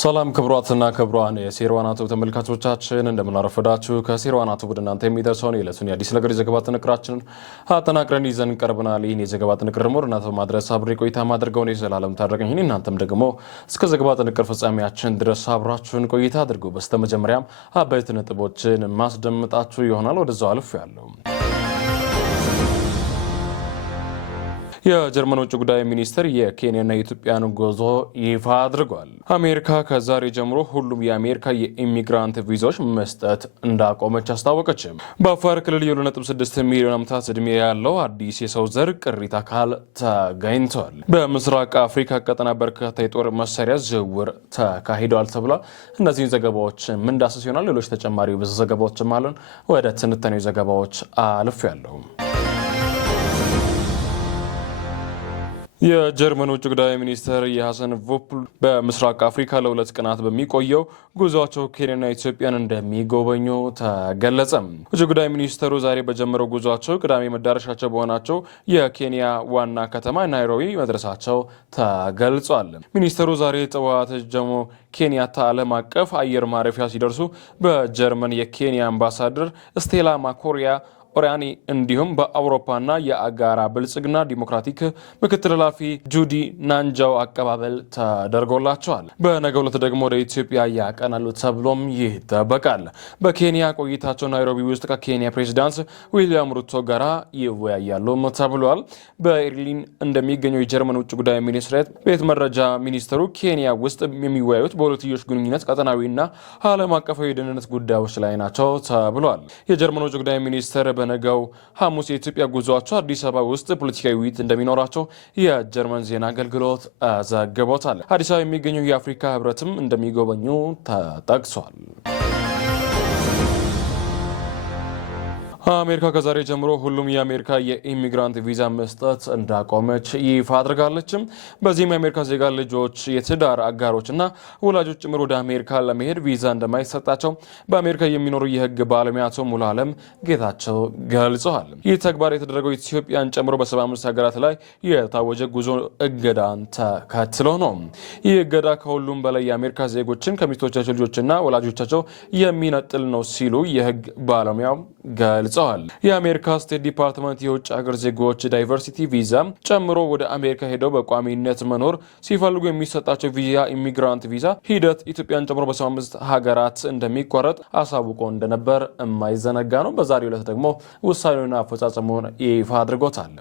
ሰላም ክብሯትና ክብሯን የሴርዋናቱ ተመልካቾቻችን እንደምን አረፈዳችሁ። ከሴርዋናቱ ወደ እናንተ የሚደርሰውን የዕለቱን የአዲስ ነገር የዘገባ ጥንቅራችንን አጠናቅረን ይዘን ቀርበናል። ይህን የዘገባ ጥንቅር ደግሞ እናንተ ማድረስ አብሬ ቆይታ ማድረገውን የዘላለም ታደረገኝ። እናንተም ደግሞ እስከ ዘገባ ጥንቅር ፍጻሜያችን ድረስ አብራችሁን ቆይታ አድርጉ። በስተመጀመሪያም አበይት ነጥቦችን ማስደምጣችሁ ይሆናል። ወደዛው አልፍ ያለው የጀርመን ውጭ ጉዳይ ሚኒስትር የኬንያና የኢትዮጵያን ጉዞ ይፋ አድርጓል። አሜሪካ ከዛሬ ጀምሮ ሁሉም የአሜሪካ የኢሚግራንት ቪዛዎች መስጠት እንዳቆመች አስታወቀች። በአፋር ክልል የ2.6 ሚሊዮን ዓመታት ዕድሜ ያለው አዲስ የሰው ዘር ቅሪተ አካል ተገኝቷል። በምስራቅ አፍሪካ ቀጠና በርካታ የጦር መሳሪያ ዝውውር ተካሂደዋል ተብሏል። እነዚህን ዘገባዎች ምንዳስስ ይሆናል። ሌሎች ተጨማሪ ብዙ ዘገባዎችም አሉን። ወደ ትንታኔው ዘገባዎች አልፍ ያለው የጀርመን ውጭ ጉዳይ ሚኒስትር የሐሰን ቮፕል በምስራቅ አፍሪካ ለሁለት ቀናት በሚቆየው ጉዟቸው ኬንያና ኢትዮጵያን እንደሚጎበኙ ተገለጸ። ውጭ ጉዳይ ሚኒስትሩ ዛሬ በጀመረው ጉዟቸው ቅዳሜ መዳረሻቸው በሆናቸው የኬንያ ዋና ከተማ ናይሮቢ መድረሳቸው ተገልጿል። ሚኒስትሩ ዛሬ ጠዋት ጀሞ ኬንያታ ዓለም አቀፍ አየር ማረፊያ ሲደርሱ በጀርመን የኬንያ አምባሳደር ስቴላ ማኮሪያ ኦሪያኒ እንዲሁም በአውሮፓና የአጋራ ብልጽግና ዲሞክራቲክ ምክትል ኃላፊ ጁዲ ናንጃው አቀባበል ተደርጎላቸዋል። በነገው ዕለት ደግሞ ወደ ኢትዮጵያ ያቀናሉ ተብሎም ይጠበቃል። በኬንያ ቆይታቸው ናይሮቢ ውስጥ ከኬንያ ፕሬዚዳንት ዊሊያም ሩቶ ጋር ይወያያሉ ተብሏል። በኤርሊን እንደሚገኘው የጀርመን ውጭ ጉዳይ ሚኒስትር ቤት መረጃ ሚኒስትሩ ኬንያ ውስጥ የሚወያዩት በሁለትዮሽ ግንኙነት፣ ቀጠናዊና ዓለም አቀፋዊ የደህንነት ጉዳዮች ላይ ናቸው ተብሏል። የጀርመን ውጭ ጉዳይ ሚኒስትር በነገው ሐሙስ የኢትዮጵያ ጉዟቸው አዲስ አበባ ውስጥ ፖለቲካዊ ውይይት እንደሚኖራቸው የጀርመን ዜና አገልግሎት ዘግቦታል። አዲስ አበባ የሚገኘው የአፍሪካ ሕብረትም እንደሚጎበኙ ተጠቅሷል። አሜሪካ ከዛሬ ጀምሮ ሁሉም የአሜሪካ የኢሚግራንት ቪዛ መስጠት እንዳቆመች ይፋ አድርጋለች። በዚህም የአሜሪካ ዜጋ ልጆች፣ የትዳር አጋሮችና ወላጆች ጭምር ወደ አሜሪካ ለመሄድ ቪዛ እንደማይሰጣቸው በአሜሪካ የሚኖሩ የሕግ ባለሙያ አቶ ሙሉ አለም ጌታቸው ገልጸዋል። ይህ ተግባር የተደረገው ኢትዮጵያን ጨምሮ በ75 ሀገራት ላይ የታወጀ ጉዞ እገዳን ተከትሎ ነው። ይህ እገዳ ከሁሉም በላይ የአሜሪካ ዜጎችን ከሚስቶቻቸው ልጆችና ወላጆቻቸው የሚነጥል ነው ሲሉ የሕግ ባለሙያው ገልጸዋል። የአሜሪካ ስቴት ዲፓርትመንት የውጭ ሀገር ዜጎች ዳይቨርሲቲ ቪዛ ጨምሮ ወደ አሜሪካ ሄደው በቋሚነት መኖር ሲፈልጉ የሚሰጣቸው ቪዛ ኢሚግራንት ቪዛ ሂደት ኢትዮጵያን ጨምሮ በ75 ሀገራት እንደሚቋረጥ አሳውቆ እንደነበር የማይዘነጋ ነው። በዛሬው ዕለት ደግሞ ውሳኔውን አፈጻጸሙን ይፋ አድርጎታል።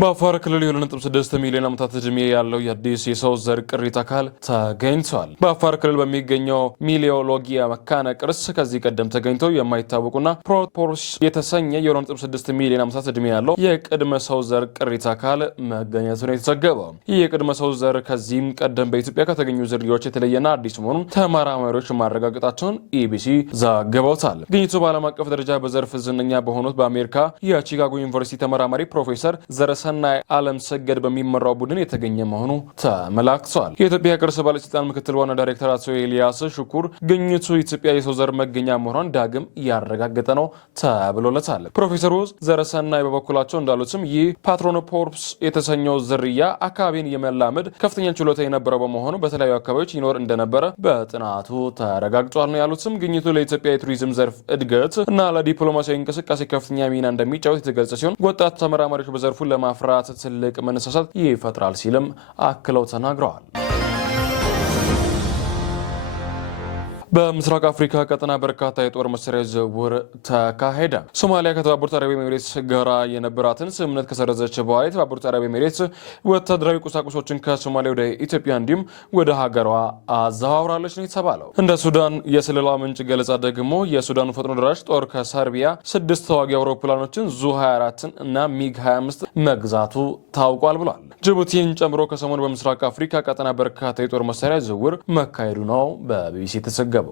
በአፋር ክልል የ2.6 ሚሊዮን ዓመታት ዕድሜ ያለው የአዲስ የሰው ዘር ቅሪተ አካል ተገኝቷል። በአፋር ክልል በሚገኘው ሚሊዮሎጊያ መካነ ቅርስ ከዚህ ቀደም ተገኝተው የማይታወቁና ፕሮፖርስ የተሰኘ የ2.6 ሚሊዮን ዓመታት ዕድሜ ያለው የቅድመ ሰው ዘር ቅሪተ አካል መገኘቱ ነው የተዘገበው። ይህ የቅድመ ሰው ዘር ከዚህም ቀደም በኢትዮጵያ ከተገኙ ዝርያዎች የተለየና አዲስ መሆኑን ተመራማሪዎች ማረጋገጣቸውን ኢቢሲ ዘግበውታል። ግኝቱ በዓለም አቀፍ ደረጃ በዘርፍ ዝነኛ በሆኑት በአሜሪካ የቺካጎ ዩኒቨርሲቲ ተመራማሪ ፕሮፌሰር ሰናይ ዓለም ሰገድ በሚመራው ቡድን የተገኘ መሆኑ ተመላክቷል። የኢትዮጵያ ቅርስ ባለስልጣን ምክትል ዋና ዳይሬክተር አቶ ኤልያስ ሽኩር ግኝቱ ኢትዮጵያ የሰው ዘር መገኛ መሆኗን ዳግም ያረጋገጠ ነው ተብሎለታል። ፕሮፌሰሩ ዘረሰናይ በበኩላቸው እንዳሉትም ይህ ፓትሮኖፖርፕስ የተሰኘው ዝርያ አካባቢን የመላመድ ከፍተኛ ችሎታ የነበረው በመሆኑ በተለያዩ አካባቢዎች ይኖር እንደነበረ በጥናቱ ተረጋግጧል ነው ያሉትም። ግኝቱ ለኢትዮጵያ የቱሪዝም ዘርፍ እድገት እና ለዲፕሎማሲያዊ እንቅስቃሴ ከፍተኛ ሚና እንደሚጫወት የተገለጸ ሲሆን ወጣት ተመራማሪዎች በዘርፉ ለማፍራት ትልቅ መነሳሳት ይፈጥራል ሲልም አክለው ተናግረዋል። በምስራቅ አፍሪካ ቀጠና በርካታ የጦር መሳሪያ ዝውውር ተካሄደ። ሶማሊያ ከተባበሩት አረብ ኤሚሬትስ ጋር የነበራትን ስምምነት ከሰረዘች በኋላ የተባበሩት አረብ ኤሚሬትስ ወታደራዊ ቁሳቁሶችን ከሶማሊያ ወደ ኢትዮጵያ እንዲሁም ወደ ሀገሯ አዘዋውራለች ነው የተባለው። እንደ ሱዳን የስለላ ምንጭ ገለጻ ደግሞ የሱዳኑ ፈጥኖ ደራሽ ጦር ከሰርቢያ 6 ተዋጊ አውሮፕላኖችን ዙ-24 እና ሚግ-25 መግዛቱ ታውቋል ብሏል። ጅቡቲን ጨምሮ ከሰሞኑ በምስራቅ አፍሪካ ቀጠና በርካታ የጦር መሳሪያ ዝውውር መካሄዱ ነው በቢቢሲ የተዘገበው።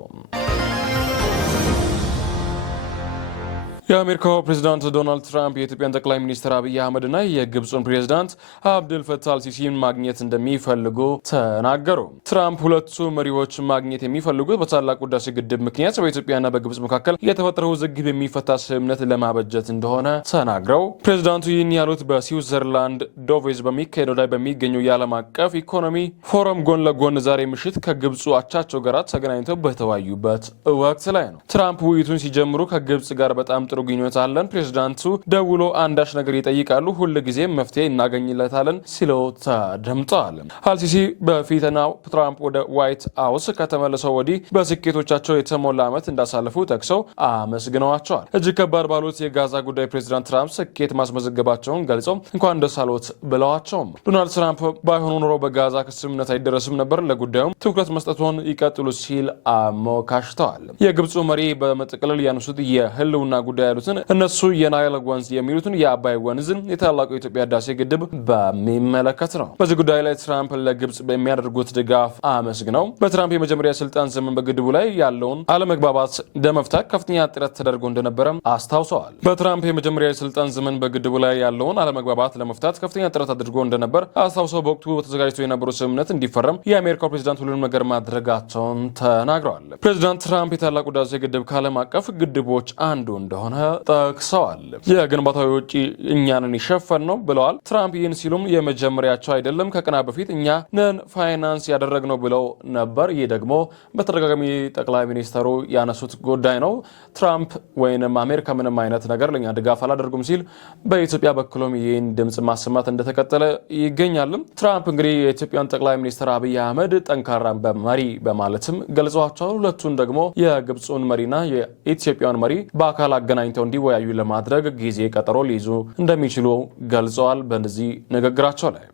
የአሜሪካው ፕሬዝዳንት ዶናልድ ትራምፕ የኢትዮጵያን ጠቅላይ ሚኒስትር አብይ አህመድና የግብፁን ፕሬዝዳንት አብዱል ፈታህ አልሲሲን ማግኘት እንደሚፈልጉ ተናገሩ። ትራምፕ ሁለቱ መሪዎች ማግኘት የሚፈልጉት በታላቁ ህዳሴ ግድብ ምክንያት በኢትዮጵያና በግብፅ መካከል የተፈጠረው ውዝግብ የሚፈታ ስምምነት ለማበጀት እንደሆነ ተናግረው ፕሬዝዳንቱ ይህን ያሉት በስዊዘርላንድ ዶቬዝ በሚካሄደው ላይ በሚገኘው የዓለም አቀፍ ኢኮኖሚ ፎረም ጎን ለጎን ዛሬ ምሽት ከግብፁ አቻቸው ጋር ተገናኝተው በተወያዩበት ወቅት ላይ ነው። ትራምፕ ውይይቱን ሲጀምሩ ከግብፅ ጋር በጣም ጥሩ ግንኙነት አለን። ፕሬዝዳንቱ ደውሎ አንዳች ነገር ይጠይቃሉ፣ ሁል ጊዜ መፍትሄ እናገኝለታለን ሲለው ተደምጠዋል። አልሲሲ በፊተናው ትራምፕ ወደ ዋይት ሃውስ ከተመለሰው ወዲህ በስኬቶቻቸው የተሞላ ዓመት እንዳሳለፉ ጠቅሰው አመስግነዋቸዋል። እጅግ ከባድ ባሉት የጋዛ ጉዳይ ፕሬዝዳንት ትራምፕ ስኬት ማስመዘገባቸውን ገልጸው እንኳን ደስ አሎት ብለዋቸውም ዶናልድ ትራምፕ ባይሆኑ ኖሮ በጋዛ ከስምምነት አይደረስም ነበር፣ ለጉዳዩም ትኩረት መስጠቱን ይቀጥሉ ሲል አሞካሽተዋል። የግብፁ መሪ በመጠቅለል ያነሱት የህልውና ጉዳይ ያሉትን እነሱ የናይል ወንዝ የሚሉትን የአባይ ወንዝን የታላቁ የኢትዮጵያ ህዳሴ ግድብ በሚመለከት ነው። በዚህ ጉዳይ ላይ ትራምፕ ለግብፅ በሚያደርጉት ድጋፍ አመስግነው በትራምፕ የመጀመሪያ ስልጣን ዘመን በግድቡ ላይ ያለውን አለመግባባት ለመፍታት ከፍተኛ ጥረት ተደርጎ እንደነበረ አስታውሰዋል። በትራምፕ የመጀመሪያ ስልጣን ዘመን በግድቡ ላይ ያለውን አለመግባባት ለመፍታት ከፍተኛ ጥረት አድርጎ እንደነበር አስታውሰው በወቅቱ ተዘጋጅቶ የነበረው ስምምነት እንዲፈረም የአሜሪካው ፕሬዝዳንት ሁሉንም ነገር ማድረጋቸውን ተናግረዋል። ፕሬዝዳንት ትራምፕ የታላቁ ህዳሴ ግድብ ከዓለም አቀፍ ግድቦች አንዱ እንደሆነ ጠቅሰዋል። የግንባታው ወጪ እኛንን ይሸፈን ነው ብለዋል። ትራምፕ ይህን ሲሉም የመጀመሪያቸው አይደለም፣ ከቀናት በፊት እኛ ነን ፋይናንስ ያደረግነው ብለው ነበር። ይህ ደግሞ በተደጋጋሚ ጠቅላይ ሚኒስተሩ ያነሱት ጉዳይ ነው። ትራምፕ ወይንም አሜሪካ ምንም አይነት ነገር ለኛ ድጋፍ አላደርጉም ሲል በኢትዮጵያ በኩልም ይህን ድምጽ ማሰማት እንደተቀጠለ ይገኛል። ትራምፕ እንግዲህ የኢትዮጵያን ጠቅላይ ሚኒስትር አብይ አህመድ ጠንካራ መሪ በማለትም ገልጸዋቸዋል። ሁለቱን ደግሞ የግብፁን መሪና የኢትዮጵያን መሪ በአካል አገናኝተው እንዲወያዩ ለማድረግ ጊዜ ቀጠሮ ሊይዙ እንደሚችሉ ገልጸዋል። በእነዚህ ንግግራቸው ላይ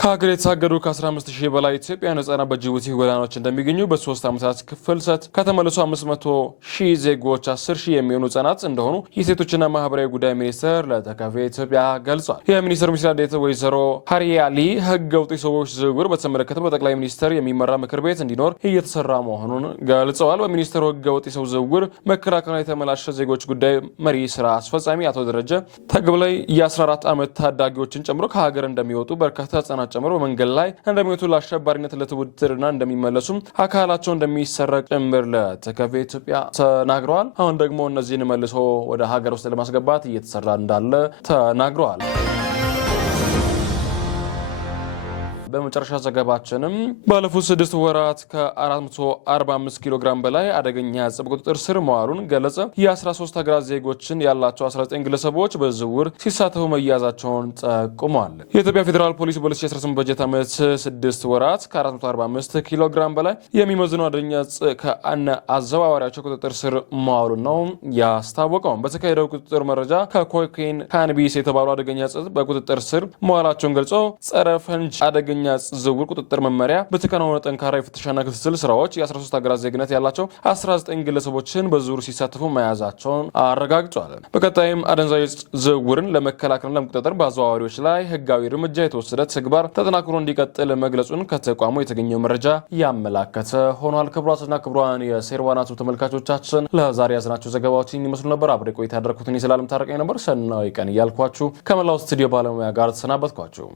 ከሀገር የተሳገዱ ከ15,000 በላይ ኢትዮጵያውያን ህጻናት በጅቡቲ ጎዳናዎች እንደሚገኙ በ3 ዓመታት ፍልሰት ከተመለሱ 500,000 ዜጎች 10,000 የሚሆኑ ህጻናት እንደሆኑ የሴቶችና ማህበራዊ ጉዳይ ሚኒስቴር ለተከፌ ኢትዮጵያ ገልጿል። የሚኒስትሩ ሚኒስትር ዴኤታ ወይዘሮ ሀሪያሊ ህገ ወጥ ሰዎች ዝውውር በተመለከተ በጠቅላይ ሚኒስትር የሚመራ ምክር ቤት እንዲኖር እየተሰራ መሆኑን ገልጸዋል። በሚኒስትሩ ህገ ወጥ ሰው ዝውውር መከላከልና የተመላሸ ዜጎች ጉዳይ መሪ ስራ አስፈጻሚ አቶ ደረጀ ተግብላይ የ14 ዓመት ታዳጊዎችን ጨምሮ ከሀገር እንደሚወጡ በርካታ ህጻናት ጨምሮ መንገድ ላይ እንደሚወጡ ለአሸባሪነት ለትውትርና እንደሚመለሱም አካላቸው እንደሚሰረቅ ጭምር ለተከፌ ኢትዮጵያ ተናግረዋል። አሁን ደግሞ እነዚህን መልሶ ወደ ሀገር ውስጥ ለማስገባት እየተሰራ እንዳለ ተናግረዋል። በመጨረሻ ዘገባችንም ባለፉት 6 ወራት ከ445 ኪሎ ግራም በላይ አደገኛ ዕፅ በቁጥጥር ስር መዋሉን ገለጸ። የ13 ሀገራት ዜጎችን ያላቸው 19 ግለሰቦች በዝውውር ሲሳተፉ መያዛቸውን ጠቁሟል። የኢትዮጵያ ፌዴራል ፖሊስ በ2018 በጀት ዓመት 6 ወራት ከ445 ኪሎ ግራም በላይ የሚመዝኑ አደገኛ ዕፅ ከአነ አዘዋዋሪያቸው ቁጥጥር ስር መዋሉን ነው ያስታወቀው። በተካሄደው ቁጥጥር መረጃ ከኮኬን ካናቢስ የተባሉ አደገኛ ዕፅ በቁጥጥር ስር መዋላቸውን ገልጾ ጸረ ፈንጅ አደገኛ ዝውውር ቁጥጥር መመሪያ በተከናወነ ጠንካራ የፍተሻና ክትትል ስራዎች የ13 ሀገራት ዜግነት ያላቸው 19 ግለሰቦችን በዝውውር ሲሳተፉ መያዛቸውን አረጋግጧል። በቀጣይም አደንዛዥ ዕፅ ዝውውርን ለመከላከልና ለመቆጣጠር በአዘዋዋሪዎች ላይ ህጋዊ እርምጃ የተወሰደ ተግባር ተጠናክሮ እንዲቀጥል መግለጹን ከተቋሙ የተገኘው መረጃ ያመላከተ ሆኗል። ክቡራትና ክቡራን የሴርዋናቱ ተመልካቾቻችን ለዛሬ ያዝናቸው ዘገባዎች ይመስሉ ነበር። አብሬ ቆይታ ያደረኩትን የሰላም ታረቀኝ ነበር። ሰናይ ቀን እያልኳችሁ ከመላው ስቱዲዮ ባለሙያ ጋር ተሰናበትኳችሁ።